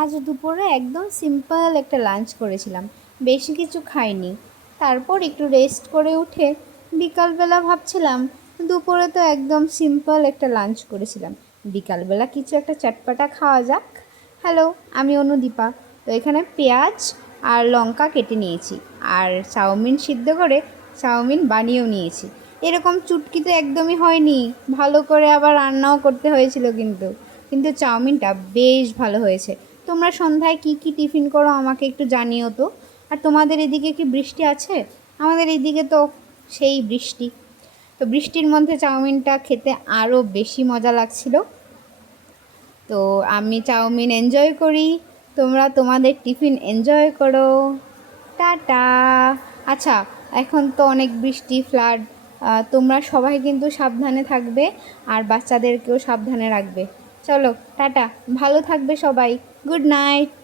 আজ দুপুরে একদম সিম্পল একটা লাঞ্চ করেছিলাম, বেশি কিছু খাইনি। তারপর একটু রেস্ট করে উঠে বিকালবেলা ভাবছিলাম দুপুরে তো একদম সিম্পল একটা লাঞ্চ করেছিলাম, বিকালবেলা কিছু একটা চটপাটা খাওয়া যাক। হ্যালো, আমি অনুদীপা। তো এখানে পেঁয়াজ আর লঙ্কা কেটে নিয়েছি, আর চাউমিন সিদ্ধ করে চাউমিন বানিয়েও নিয়েছি। এরকম চুটকিতে একদমই হয়নি, ভালো করে আবার রান্নাও করতে হয়েছিল কিন্তু কিন্তু চাউমিনটা বেশ ভালো হয়েছে। তোমরা সন্ধ্যায় কি কি টিফিন করো আমাকে একটু জানিও তো। আর তোমাদের এদিকে কি বৃষ্টি আছে? আমাদের এইদিকে তো সেই বৃষ্টি। তো বৃষ্টির মধ্যে চাউমিনটা খেতে আরও বেশি মজা লাগছিল। তো আমি চাউমিন এনজয় করি, তোমরা তোমাদের টিফিন এনজয় করো। টাটা। আচ্ছা, এখন তো অনেক বৃষ্টি, ফ্লাড, তোমরা সবাই কিন্তু সাবধানে থাকবে, আর বাচ্চাদেরকেও সাবধানে রাখবে। চলো টাটা, ভালো থাকবে সবাই, গুড নাইট।